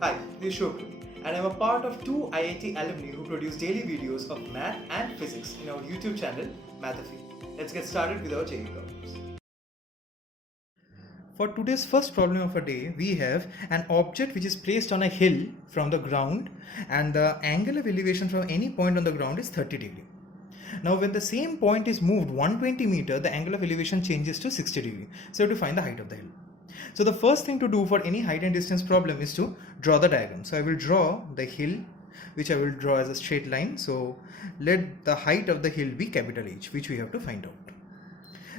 Hi, this is Shobhu, and I'm a part of two IIT alumni who produce daily videos of math and physics in our YouTube channel, Mathophy. Let's get started with our JEE problems. For today's first problem of a day, we have an object which is placed on a hill from the ground, and the angle of elevation from any point on the ground is 30 degree. Now when the same point is moved 120 meter, the angle of elevation changes to 60 degree. So to find the height of the hill. So the first thing to do for any height and distance problem is to draw the diagram. So I will draw the hill, which I will draw as a straight line. So let the height of the hill be capital H, which we have to find out.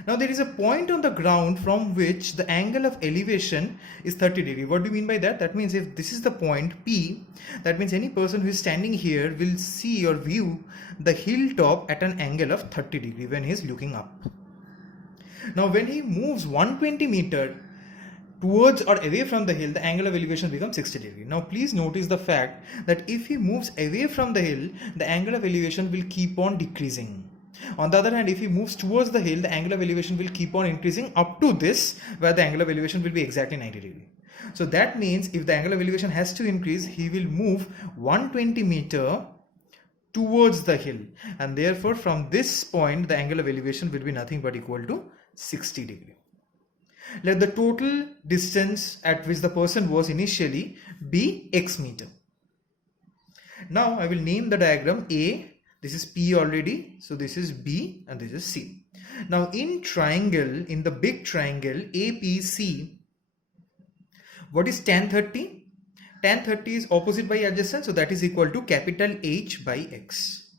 Now there is a point on the ground from which the angle of elevation is 30 degree. What do you mean by that? That means if this is the point P, that means any person who is standing here will see or view the hilltop at an angle of 30 degree when he is looking up. Now when he moves 120 meter towards or away from the hill, the angle of elevation becomes 60 degree. Now please notice the fact that if he moves away from the hill, the angle of elevation will keep on decreasing. On the other hand, if he moves towards the hill, the angle of elevation will keep on increasing up to this, where the angle of elevation will be exactly 90 degree. So that means if the angle of elevation has to increase, he will move 120 meter towards the hill, and therefore from this point the angle of elevation will be nothing but equal to 60 degree. Let the total distance at which the person was initially be x meter. Now I will name the diagram A. This is P already, so this is B and this is C. Now in triangle, in the big triangle APC, what is tan 30? Tan 30 is opposite by adjacent, so that is equal to capital H by X,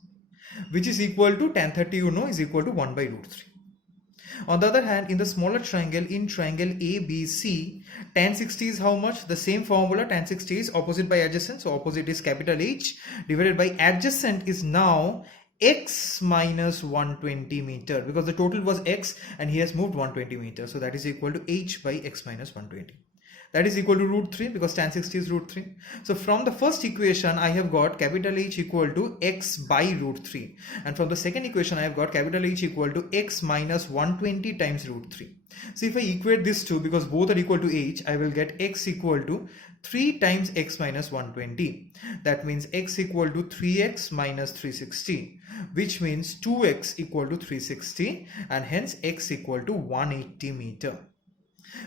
which is equal to tan 30 is equal to 1 by root 3. On the other hand, in the smaller triangle, in triangle ABC, tan 60 is how much? The same formula, tan 60 is opposite by adjacent, so opposite is capital H divided by adjacent is now x minus 120 meter, because the total was x and he has moved 120 meters, so that is equal to H by x minus 120. That is equal to root 3, because tan 60 is root 3. So from the first equation I have got capital H equal to x by root 3, and from the second equation I have got capital H equal to x minus 120 times root 3. So if I equate these two, because both are equal to H, I will get x equal to 3 times x minus 120. That means x equal to 3x minus 360, which means 2x equal to 360, and hence x equal to 180 meter.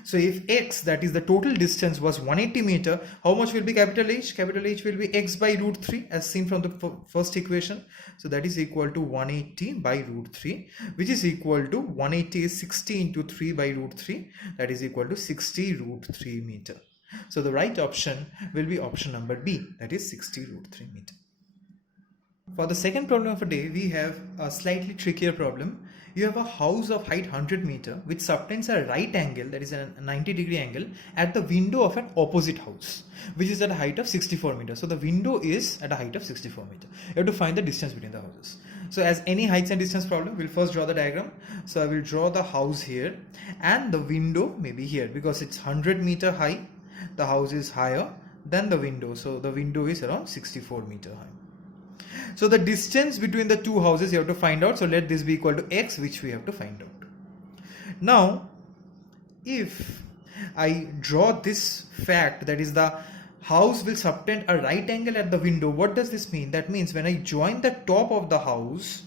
So if x, that is the total distance, was 180 meter, how much will be capital H? Capital H will be x by root 3 as seen from the first equation. So that is equal to 180 by root 3, which is equal to 180 is 60 into 3 by root 3, that is equal to 60 root 3 meter. So the right option will be option number B, that is 60 root 3 meter. For the second problem of a day, we have a slightly trickier problem. You have a house of height 100 meter which subtends a right angle, that is a 90 degree angle, at the window of an opposite house, which is at a height of 64 meters. So the window is at a height of 64 meters. You have to find the distance between the houses. So as any heights and distance problem, we'll first draw the diagram. So I will draw the house here and the window maybe here, because it's 100 meter high. The house is higher than the window. So the window is around 64 meter high. So the distance between the two houses you have to find out. So let this be equal to x, which we have to find out. Now, if I draw this fact, that is the house will subtend a right angle at the window, what does this mean? That means when I join the top of the house,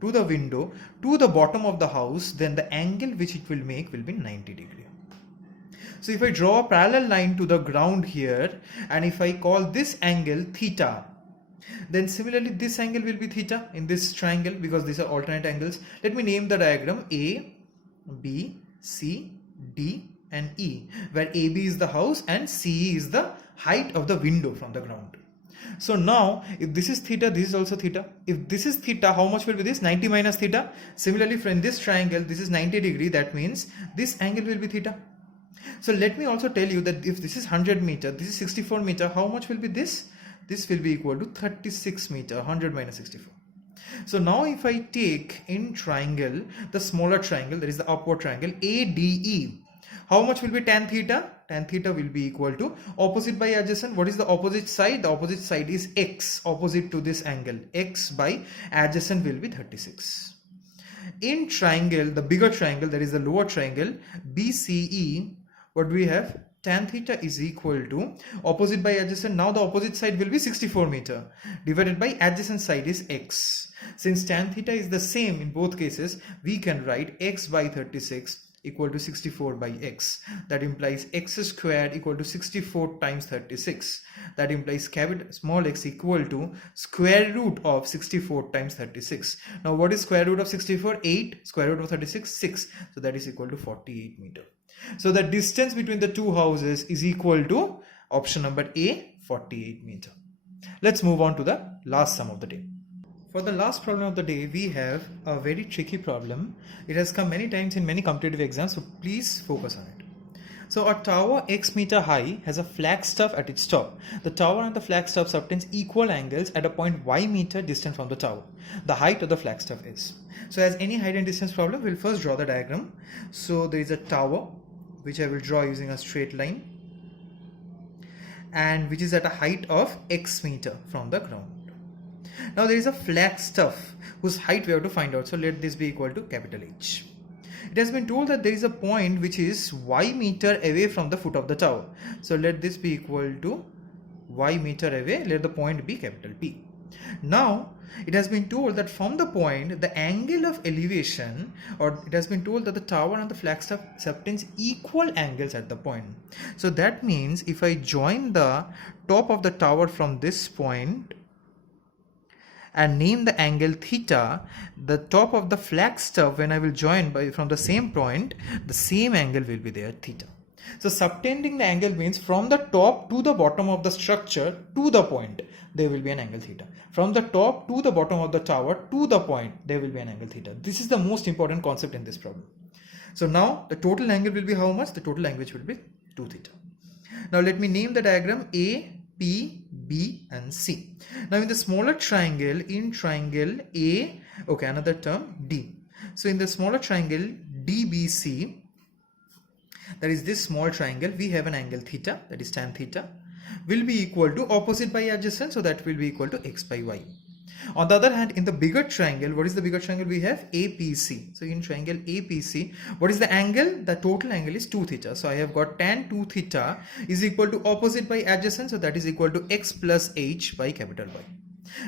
to the window, to the bottom of the house, then the angle which it will make will be 90 degree. So if I draw a parallel line to the ground here, and if I call this angle theta, then similarly this angle will be theta in this triangle, because these are alternate angles. Let me name the diagram A, B, C, D and E, where AB is the house and CE is the height of the window from the ground. So now if this is theta, this is also theta. If this is theta, how much will be this? 90 minus theta. Similarly, from this triangle, this is 90 degree. That means this angle will be theta. So let me also tell you that if this is 100 meter, this is 64 meter, how much will be this? This will be equal to 36 meter, 100 minus 64. So now if I take in triangle, the smaller triangle, that is the upward triangle ADE, how much will be tan theta? Tan theta will be equal to opposite by adjacent. What is the opposite side? The opposite side is x, opposite to this angle. X by adjacent will be 36. In triangle, the bigger triangle, that is the lower triangle BCE, what do we have? tan theta is equal to opposite by adjacent. Now the opposite side will be 64 meter divided by adjacent side is x. Since tan theta is the same in both cases, we can write x by 36 equal to 64 by x. That implies x squared equal to 64 times 36. That implies capital small x equal to square root of 64 times 36. Now what is square root of 64? 8. Square root of 36? 6. So that is equal to 48 meter. So the distance between the two houses is equal to option number A, 48 meter. Let's move on to the last sum of the day. For the last problem of the day, we have a very tricky problem. It has come many times in many competitive exams, so please focus on it. So a tower x meter high has a flagstaff at its top. The tower and the flagstaff subtends equal angles at a point y meter distant from the tower. The height of the flagstaff is. So as any height and distance problem, we'll first draw the diagram. So there is a tower, which I will draw using a straight line, and which is at a height of x meter from the ground. Now there is a flagstaff whose height we have to find out. So let this be equal to capital H. It has been told that there is a point which is y meter away from the foot of the tower. So let this be equal to y meter away. Let the point be capital P. Now it has been told that from the point the angle of elevation, or it has been told that the tower and the flagstaff subtends equal angles at the point. So that means if I join the top of the tower from this point and name the angle theta, the top of the flagstaff, when I will join from the same point, the same angle will be there, theta. So subtending the angle means from the top to the bottom of the structure to the point, there will be an angle theta. From the top to the bottom of the tower to the point, there will be an angle theta. This is the most important concept in this problem. So now the total angle will be how much? The total angle will be 2 theta. Now let me name the diagram A, P, B and C. Now in the smaller triangle, in triangle A, okay, another term D. So in the smaller triangle DBC, that is this small triangle, we have an angle theta, that is tan theta, will be equal to opposite by adjacent, so that will be equal to x by y. On the other hand, in the bigger triangle, what is the bigger triangle? We have APC. So in triangle APC, what is the angle? The total angle is 2 theta. So I have got tan 2 theta is equal to opposite by adjacent. So that is equal to x plus h by capital Y.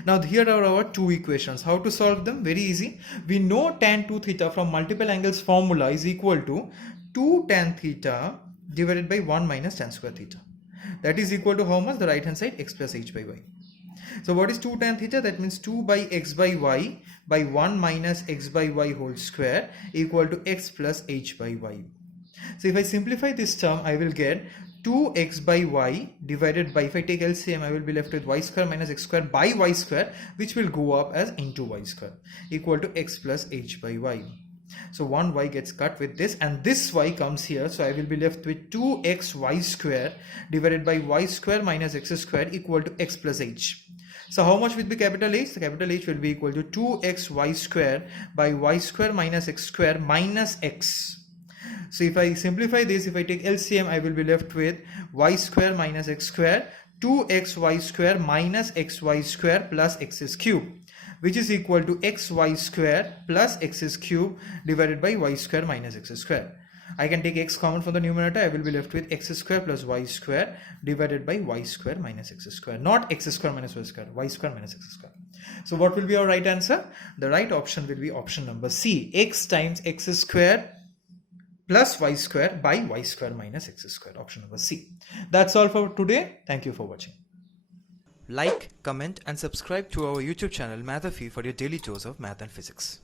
Now here are our two equations. How to solve them? Very easy. We know tan 2 theta from multiple angles formula is equal to 2 tan theta divided by 1 minus tan square theta. That is equal to how much? The right hand side, x plus h by y. So what is 2 tan theta? That means 2 by x by y by 1 minus x by y whole square equal to x plus h by y. So if I simplify this term, I will get 2x by y divided by, if I take LCM, I will be left with y square minus x square by y square, which will go up as into y square equal to x plus h by y. So one y gets cut with this and this y comes here. So I will be left with 2xy square divided by y square minus x square equal to x plus h. So how much will be capital H? The capital H will be equal to 2xy square by y square minus x square minus x. So if I simplify this, if I take LCM, I will be left with y square minus x square, 2xy square minus xy square plus x cube, which is equal to xy square plus x cube divided by y square minus x square. I can take x common from the numerator. I will be left with x square plus y square divided by y square minus x square. Not x square minus y square, y square minus x square. So what will be our right answer? The right option will be option number C, x times x square plus y square by y square minus x square, option number C. That's all for today. Thank you for watching. Like, comment and subscribe to our YouTube channel Mathophy for your daily dose of math and physics.